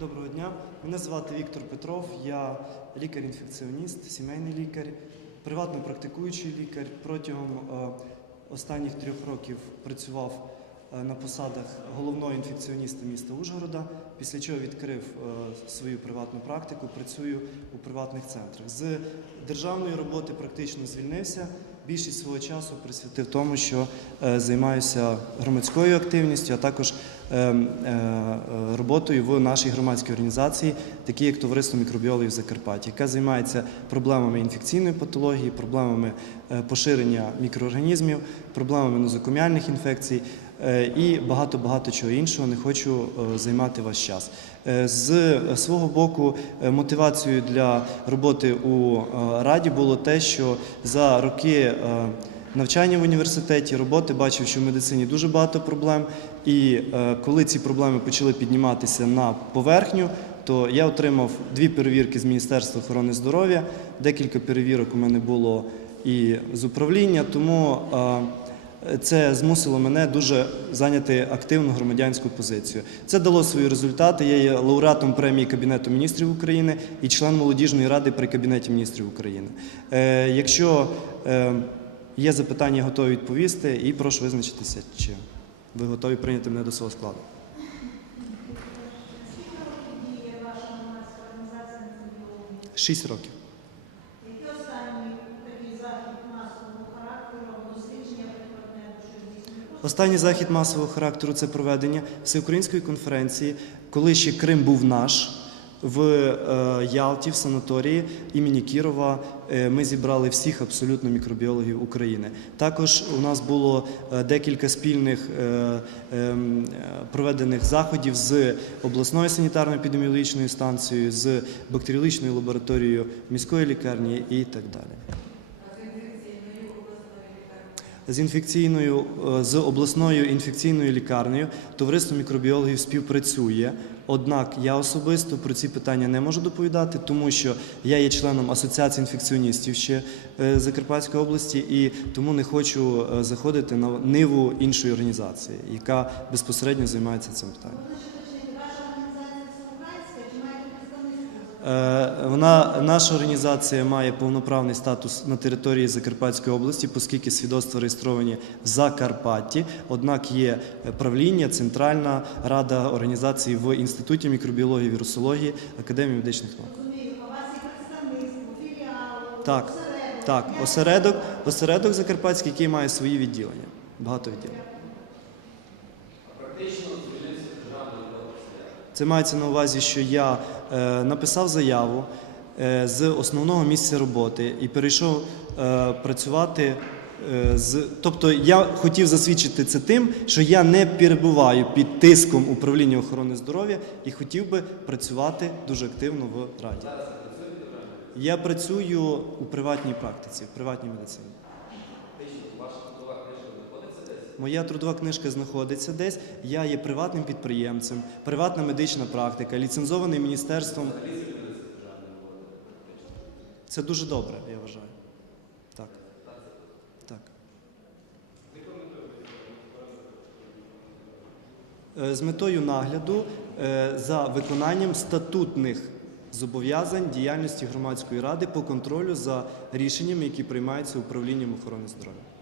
Доброго дня. Мене звати Віктор Петров. Я лікар-інфекціоніст, сімейний лікар, приватно практикуючий лікар. Протягом е, останніх трьох років працював е, на посадах головного інфекціоніста міста Ужгорода, після чого відкрив е, свою приватну практику, працюю у приватних центрах. З державної роботи практично звільнився. Більшість свого часу присвятив тому, що е, займаюся громадською активністю, а також е, е, роботою в нашій громадській організації, такі як Товариство мікробіологів Закарпаття, яка займається проблемами інфекційної патології, проблемами поширення мікроорганізмів, проблемами нозокоміальних інфекцій і багато багато чого іншого. Не хочу е, займати ваш час. Е, З свого боку, е, мотивацією для роботи у е, раді було те, що за роки е, навчання в університеті, роботи бачив, що в медицині дуже багато проблем. І е, коли ці проблеми почали підніматися на поверхню, то я отримав дві перевірки з Міністерства охорони здоров'я. Декілька перевірок у мене було і з управління, тому е, це змусило мене дуже зайняти активну громадянську позицію. Це дало свої результати. Я є лауреатом премії Кабінету міністрів України і член молодіжної ради при Кабінеті міністрів України. Е, якщо е, є запитання, я готовий відповісти і прошу визначитися, чи ви готові прийняти мене до свого складу. Шість років. Який останній такий захід масового характеру, дослідження прикладне, що здійснює? Останній захід масового характеру це проведення всеукраїнської конференції, коли ще Крим був наш. В е, Ялті, в санаторії імені Кірова, е, ми зібрали всіх абсолютно мікробіологів України. Також у нас було е, декілька спільних ем, проведених заходів з обласною санітарно-епідеміологічною станцією, з бактеріологічною лабораторією міської лікарні і так далі. З інфекційною е, з обласною інфекційною лікарнею товариство мікробіологів співпрацює. Однак я особисто про ці питання не можу доповідати, тому що я є членом асоціації інфекціоністів ще е, Закарпатської області, і тому не хочу е, заходити на ниву іншої організації, яка безпосередньо займається цим питанням. Ваша організація всеукраїнська чи маєте представництво? Е, Вона наша організація має повноправний статус на території Закарпатської області, оскільки свідоцтва реєстровані в Закарпатті. Однак є правління, центральна рада організації в інституті мікробіології, вірусології Академії медичних наук. Так, так, осередок, осередок Закарпатський, який має свої відділення. Багато відділень. Це мається на увазі, що я е, написав заяву е, з основного місця роботи і перейшов е, працювати з. Тобто я хотів засвідчити це тим, що я не перебуваю під тиском управління охорони здоров'я і хотів би працювати дуже активно в раді. Я працюю у приватній практиці, в приватній медицині. Моя трудова книжка знаходиться десь. Я є приватним підприємцем, приватна медична практика, ліцензований міністерством. Це дуже добре, я вважаю. Так. Так. Е, З метою нагляду е, за виконанням статутних зобов'язань діяльності громадської ради по контролю за рішеннями, які приймаються управлінням охорони здоров'я.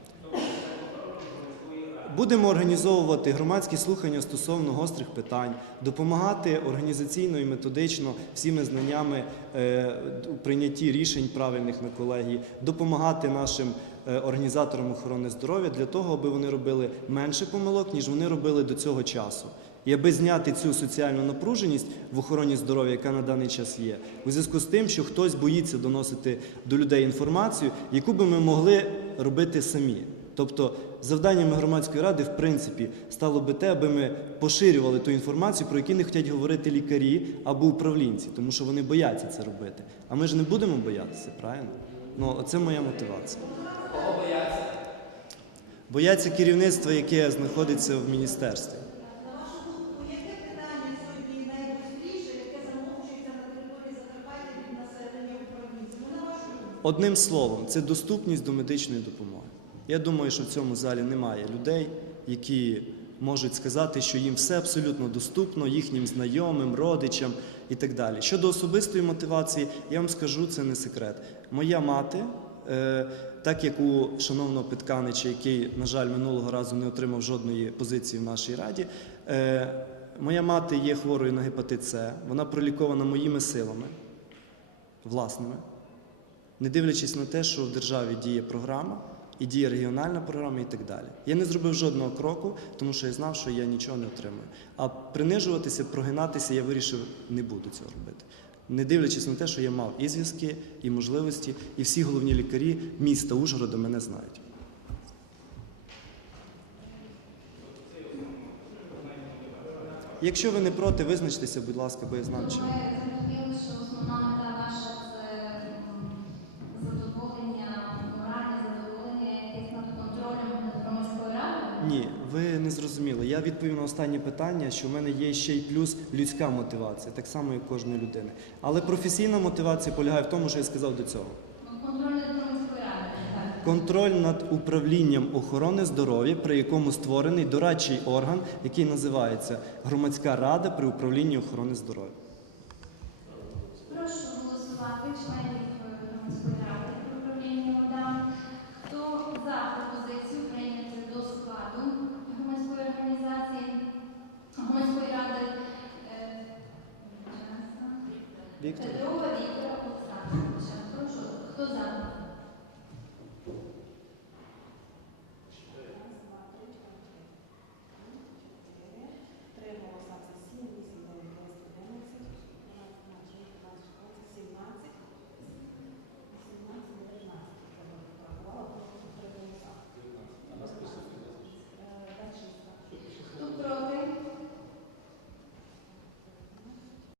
Будемо організовувати громадські слухання стосовно гострих питань, допомагати організаційно і методично всіми знаннями е, у прийнятті рішень правильних на колегії, допомагати нашим е, організаторам охорони здоров'я для того, аби вони робили менше помилок, ніж вони робили до цього часу. І аби зняти цю соціальну напруженість в охороні здоров'я, яка на даний час є, у зв'язку з тим, що хтось боїться доносити до людей інформацію, яку би ми могли робити самі. Тобто завданнями громадської ради, в принципі, стало би те, аби ми поширювали ту інформацію, про яку не хочуть говорити лікарі або управлінці, тому що вони бояться це робити. А ми ж не будемо боятися, правильно? Ну, це моя мотивація. Кого бояться? Бояться керівництва, яке знаходиться в міністерстві. Одним словом, це доступність до медичної допомоги. Я думаю, що в цьому залі немає людей, які можуть сказати, що їм все абсолютно доступно, їхнім знайомим, родичам і так далі. Щодо особистої мотивації, я вам скажу, це не секрет. Моя мати, е, так як у шановного Питканича, який, на жаль, минулого разу не отримав жодної позиції в нашій раді. е, Моя мати є хворою на гепатит С, вона пролікована моїми силами, власними, не дивлячись на те, що в державі діє програма, і діє регіональна програма і так далі. Я не зробив жодного кроку, тому що я знав, що я нічого не отримую. А принижуватися, прогинатися я вирішив не буду цього робити. Не дивлячись на те, що я мав і зв'язки, і можливості, і всі головні лікарі міста Ужгорода мене знають. Якщо ви не проти, визначтеся, будь ласка, бо я знаю, чи. Ні, ви не зрозуміли. Я відповів на останнє питання, що в мене є ще й плюс людська мотивація, так само як кожної людини. Але професійна мотивація полягає в тому, що я сказав до цього. Контроль над. Так. Контроль над управлінням охорони здоров'я, при якому створений дорадчий орган, який називається Громадська рада при управлінні охорони здоров'я.